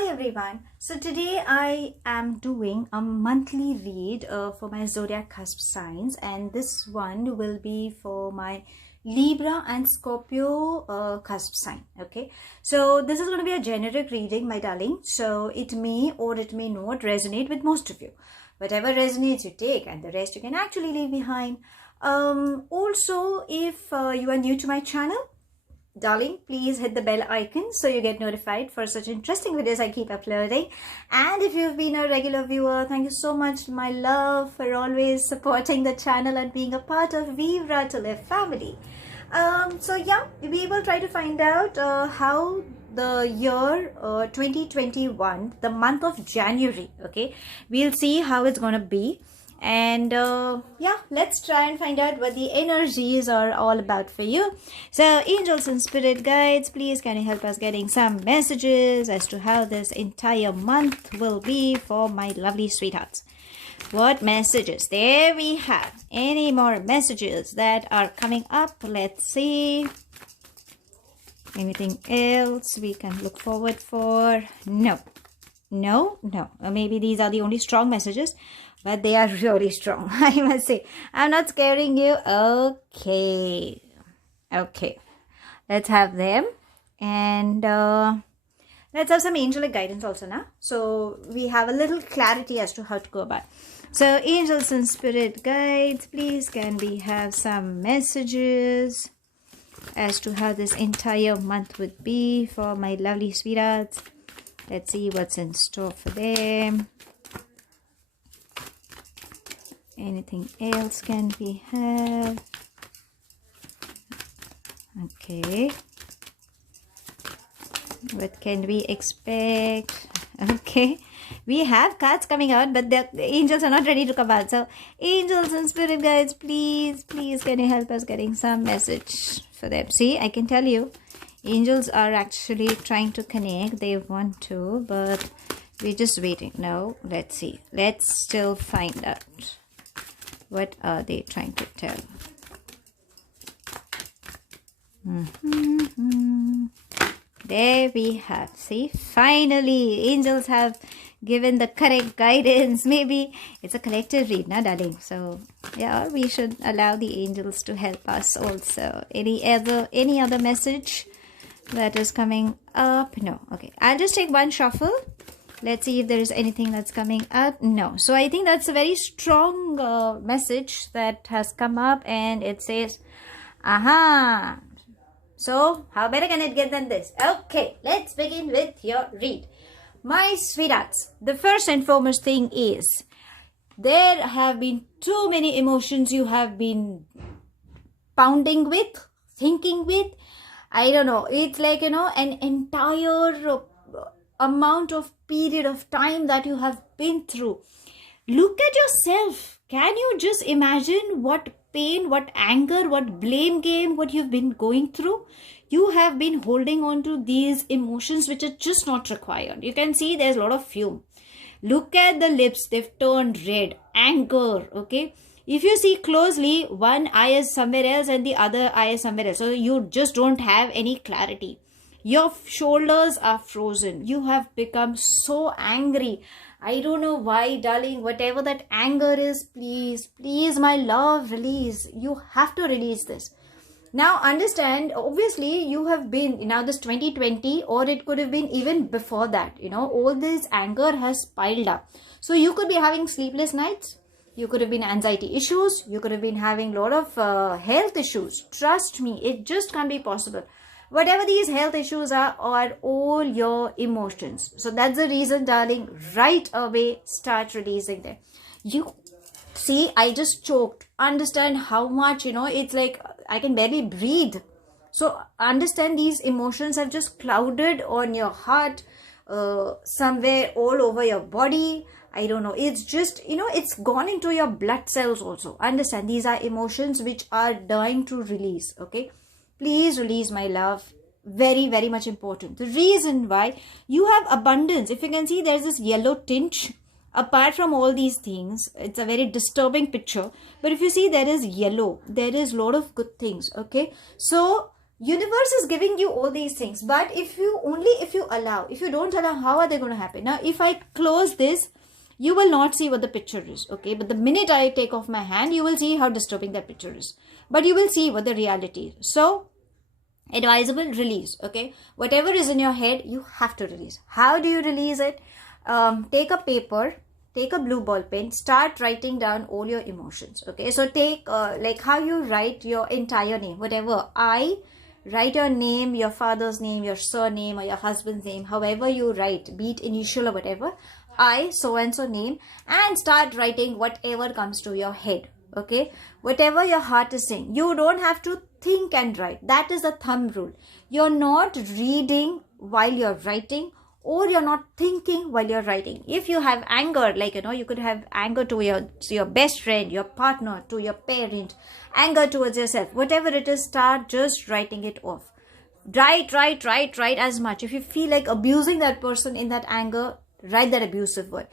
Hi everyone. So today I am doing a monthly read for my Zodiac Cusps signs, and this one will be for my Libra and Scorpio cusp sign. Okay, so this is going to be a generic reading, my darling. So it may or it may not resonate with most of you. Whatever resonates, you take, and the rest you can actually leave behind. Also, if you are new to my channel, darling, please hit the bell icon so you get notified for such interesting videos I keep uploading. And if you've been a regular viewer, thank you so much, my love, for always supporting the channel and being a part of Vivre to Live family. So yeah, we will try to find out how the year 2021, the month of January, okay, we'll see how it's gonna be. And yeah, let's try and find out what the energies are all about for you. So angels and spirit guides, please can you help us getting some messages as to how this entire month will be for my lovely sweethearts. What messages? There we have any more messages that are coming up. Let's see. Anything else we can look forward for? No. Maybe these are the only strong messages, but they are really strong, I must say. I'm not scaring you. Okay, let's have them. And let's have some angelic guidance also now, so we have a little clarity as to how to go about. So angels and spirit guides, please can we have some messages as to how this entire month would be for my lovely sweethearts. Let's see what's in store for them. Anything else can we have? Okay. What can we expect? Okay. We have cards coming out, but the angels are not ready to come out. So angels and spirit guides, please can you help us getting some message for them? See, I can tell you, angels are actually trying to connect. They want to, but we're just waiting. No, let's see. Let's still find out. What are they trying to tell? There we have. See, finally, angels have given the correct guidance. Maybe it's a collective read, na, darling? So, yeah, we should allow the angels to help us also. Any other message that is coming up? No. Okay, I'll just take one shuffle. Let's see if there is anything that's coming up. No. So I think that's a very strong message that has come up, and it says, aha. So how better can it get than this? Okay, let's begin with your read. My sweethearts, the first and foremost thing is, there have been too many emotions you have been pounding with, thinking with. I don't know. It's like, you know, an entire amount of period of time that you have been through. Look at yourself. Can you just imagine what pain, what anger, what blame game, what you've been going through? You have been holding on to these emotions which are just not required. You can see there's a lot of fume. Look at the lips. They've turned red. Anger. Okay. If you see closely, one eye is somewhere else and the other eye is somewhere else. So you just don't have any clarity. Your shoulders are frozen. You have become so angry. I don't know why, darling. Whatever that anger is, please, my love, release. You have to release this. Now, understand, obviously, you have been, now this 2020, or it could have been even before that, you know, all this anger has piled up. So you could be having sleepless nights. You could have been anxiety issues. You could have been having a lot of health issues. Trust me, it just can't be possible. Whatever these health issues are all your emotions. So that's the reason, darling, right away start releasing them. You see, I just choked. Understand how much, you know, it's like I can barely breathe. So understand these emotions have just clouded on your heart, somewhere all over your body. I don't know. It's just, you know, it's gone into your blood cells also. Understand, these are emotions which are dying to release. Okay. Please release, my love. Very, very much important. The reason why, you have abundance. If you can see, there's this yellow tinge. Apart from all these things, it's a very disturbing picture. But if you see, there is yellow. There is a lot of good things. Okay. So Universe is giving you all these things, but if you allow, if you don't allow, how are they going to happen? Now, if I close this, you will not see what the picture is, okay? But the minute I take off my hand, you will see how disturbing that picture is. But you will see what the reality is. So, advisable, release, okay? Whatever is in your head, you have to release. How do you release it? Take a paper, take a blue ball pen, start writing down all your emotions, okay? So, take like how you write your entire name, whatever. Write your name, your father's name, your surname, or your husband's name, however you write, be it initial or whatever. I, so and so name, and start writing whatever comes to your head, okay? Whatever your heart is saying. You don't have to think and write. That is the thumb rule. You're not reading while you're writing, or you're not thinking while you're writing. If you have anger, like, you could have anger to your best friend, your partner, to your parent, anger towards yourself, whatever it is, start just writing it off. Write as much. If you feel like abusing that person in that anger, write that abusive word.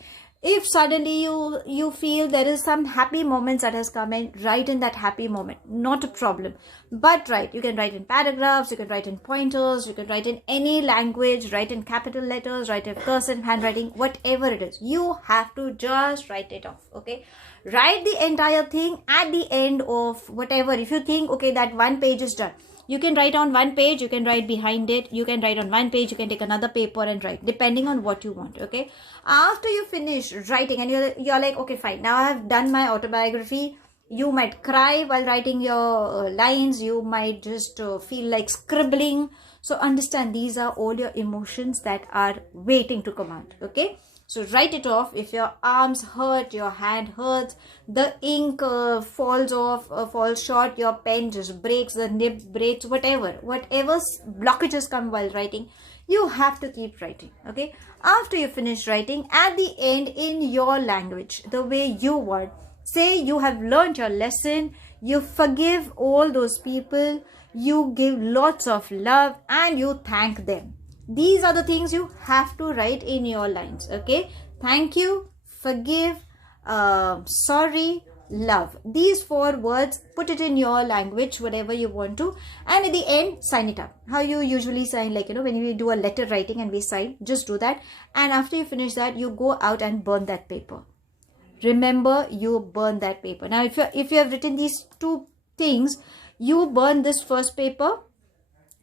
If suddenly you feel there is some happy moments that has come in, write in that happy moment. Not a problem. But write. You can write in paragraphs, you can write in pointers, you can write in any language, write in capital letters, write in cursive handwriting, whatever it is. You have to just write it off, okay? Write the entire thing at the end of whatever. If you think, okay, that one page is done, you can write on one page, you can write behind it, you can write on one page, you can take another paper and write, depending on what you want, okay? After you finish writing and you're like, okay, fine, now I have done my autobiography. You might cry while writing your lines, you might just feel like scribbling. So understand, these are all your emotions that are waiting to come out, okay? So write it off. If your arms hurt, your hand hurts, the ink falls off, falls short, your pen just breaks, the nib breaks, whatever blockages come while writing, you have to keep writing, okay? After you finish writing, at the end, in your language, the way you want, say you have learned your lesson, you forgive all those people, you give lots of love, and you thank them. These are the things you have to write in your lines, okay? Thank you, forgive, sorry, love. These 4 words, put it in your language, whatever you want to. And at the end, sign it up. How you usually sign, like, when we do a letter writing and we sign, just do that. And after you finish that, you go out and burn that paper. Remember, you burn that paper. Now, if you have written these 2 things, you burn this first paper,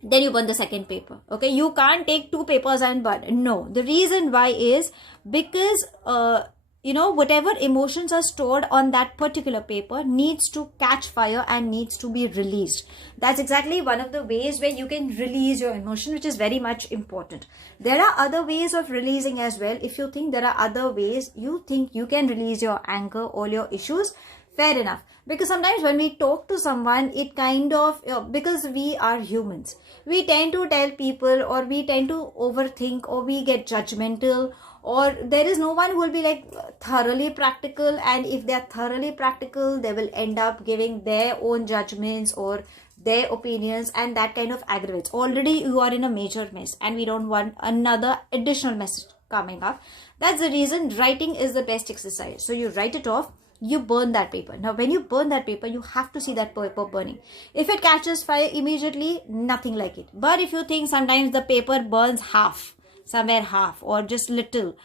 then you burn the second paper, okay? You can't take 2 papers and burn. No, the reason why is because whatever emotions are stored on that particular paper needs to catch fire and needs to be released. That's exactly one of the ways where you can release your emotion, which is very much important. There are other ways of releasing as well. If you think there are other ways, you think you can release your anger, all your issues, fair enough. Because sometimes when we talk to someone, it kind of, because we are humans, we tend to tell people, or we tend to overthink, or we get judgmental, or there is no one who will be like thoroughly practical. And if they are thoroughly practical, they will end up giving their own judgments or their opinions, and that kind of aggravates. Already you are in a major mess, and we don't want another additional mess coming up. That's the reason writing is the best exercise. So you write it off, you burn that paper. Now, when you burn that paper, you have to see that paper burning. If it catches fire immediately, nothing like it. But if you think sometimes the paper burns somewhere half, or just little,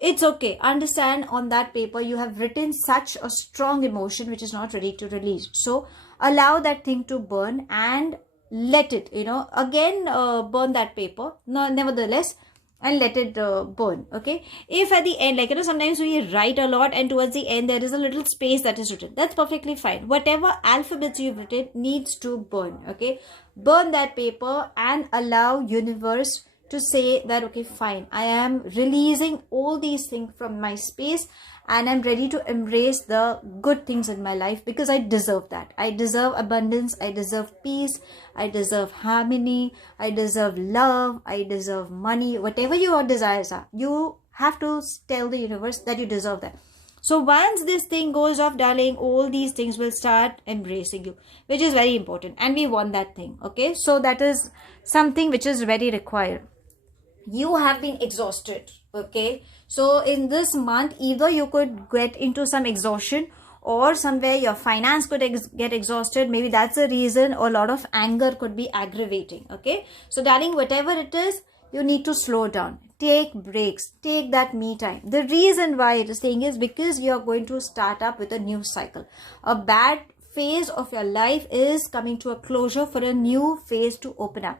it's okay. Understand, on that paper, you have written such a strong emotion which is not ready to release. So, allow that thing to burn and let it, again burn that paper. No, nevertheless, and let it burn, okay? If at the end, like, sometimes we write a lot and towards the end there is a little space that is written, that's perfectly fine. Whatever alphabets you've written needs to burn, okay? Burn that paper and allow universe to say that, okay, fine, I am releasing all these things from my space, and I'm ready to embrace the good things in my life, because I deserve that. I deserve abundance, I deserve peace, I deserve harmony, I deserve love, I deserve money. Whatever your desires are, you have to tell the universe that you deserve that. So once this thing goes off, darling, all these things will start embracing you, which is very important, and we want that thing, okay? So that is something which is very required. You have been exhausted, okay? So in this month, either you could get into some exhaustion, or somewhere your finance could get exhausted. Maybe that's the reason, or a lot of anger could be aggravating. Okay, so darling, whatever it is, you need to slow down, take breaks, take that me time. The reason why it is saying is because you are going to start up with a new cycle. A bad phase of your life is coming to a closure for a new phase to open up.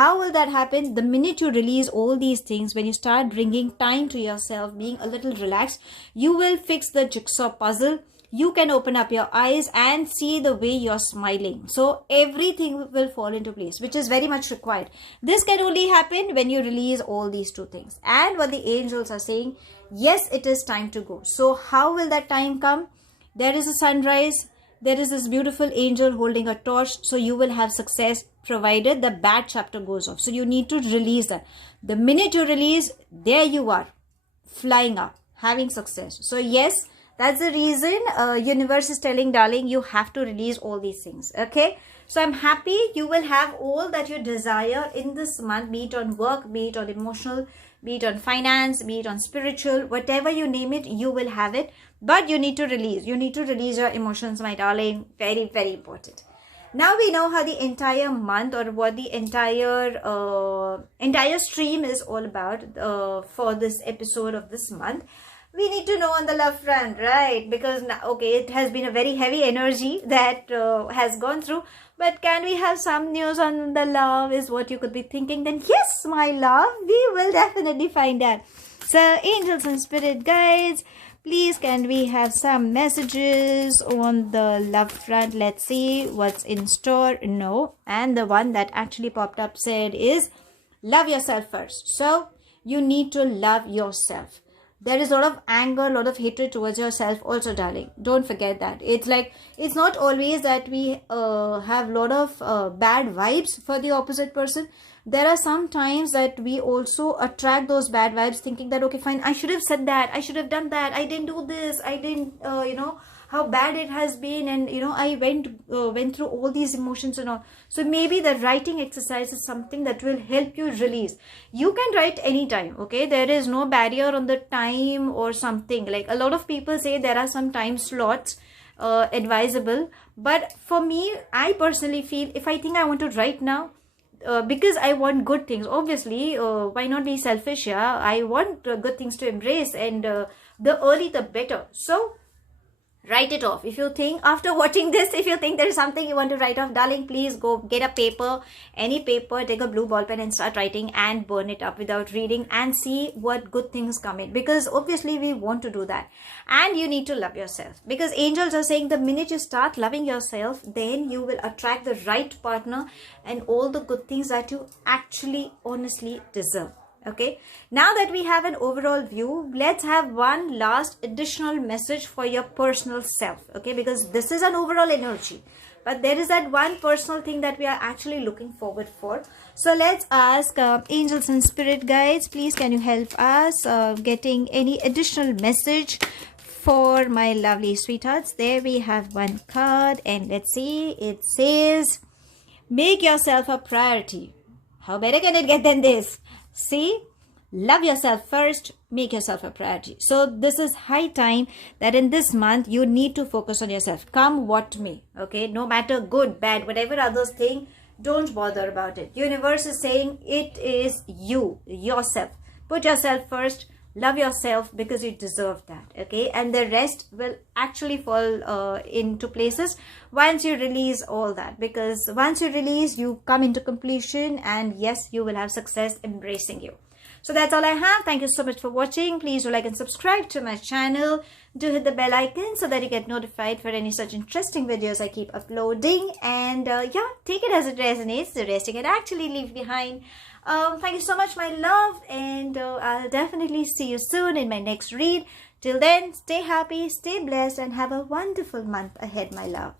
How will that happen? The minute you release all these things, when you start bringing time to yourself, being a little relaxed, you will fix the jigsaw puzzle. You can open up your eyes and see the way you're smiling. So everything will fall into place, which is very much required. This can only happen when you release all these two things. And what the angels are saying, yes, it is time to go. So how will that time come? There is a sunrise. There is this beautiful angel holding a torch. So you will have success, provided the bad chapter goes off. So you need to release that. The minute you release, there you are, flying up, having success. So yes, that's the reason universe is telling, darling, you have to release all these things. Okay, so I'm happy you will have all that you desire in this month, be it on work, be it on emotional, be it on finance, be it on spiritual, whatever you name it, you will have it. But you need to release. You need to release your emotions, my darling. Very, very important. Now we know how the entire month, or what the entire stream is all about for this episode of this month. We need to know on the love front, right? Because, okay, it has been a very heavy energy that has gone through. But can we have some news on the love, is what you could be thinking. Then yes, my love, we will definitely find out. So angels and spirit guides, please can we have some messages on the love front? Let's see what's in store. No. And the one that actually popped up said is, love yourself first. So you need to love yourself. There is a lot of anger, a lot of hatred towards yourself also, darling. Don't forget that. It's like, it's not always that we have a lot of bad vibes for the opposite person. There are some times that we also attract those bad vibes, thinking that, okay, fine, I should have said that, I should have done that, I didn't do this, I didn't, how bad it has been, and I went through all these emotions and all. So maybe the writing exercise is something that will help you release. You can write anytime, okay? There is no barrier on the time or something. Like a lot of people say there are some time slots advisable, but for me, I personally feel if I think I want to write now, because I want good things, obviously, why not be selfish? Yeah, I want good things to embrace, and the early the better. So write it off. If you think, after watching this, if you think there is something you want to write off, darling, please go get a paper, any paper, take a blue ball pen and start writing and burn it up without reading, and see what good things come in, because obviously we want to do that. And you need to love yourself, because angels are saying the minute you start loving yourself, then you will attract the right partner and all the good things that you actually honestly deserve. Okay, now that we have an overall view, let's have one last additional message for your personal self. Okay, because this is an overall energy, but there is that one personal thing that we are actually looking forward for. So let's ask angels and spirit guides, please can you help us getting any additional message for my lovely sweethearts. There we have one card, and let's see, it says, make yourself a priority. How better can it get than this? See, love yourself first, make yourself a priority. So this is high time that in this month you need to focus on yourself, come what may. Okay, no matter good, bad, whatever others think, don't bother about it. Universe is saying it is you, yourself. Put yourself first, love yourself, because you deserve that. Okay, and the rest will actually fall into places once you release all that, because once you release, you come into completion, and yes, you will have success embracing you. So that's all I have. Thank you so much for watching. Please do like and subscribe to my channel. Do hit the bell icon so that you get notified for any such interesting videos I keep uploading. And yeah, take it as it resonates. The rest you can actually leave behind. Thank you so much, my love, and I'll definitely see you soon in my next read. Till then, stay happy, stay blessed, and have a wonderful month ahead, my love.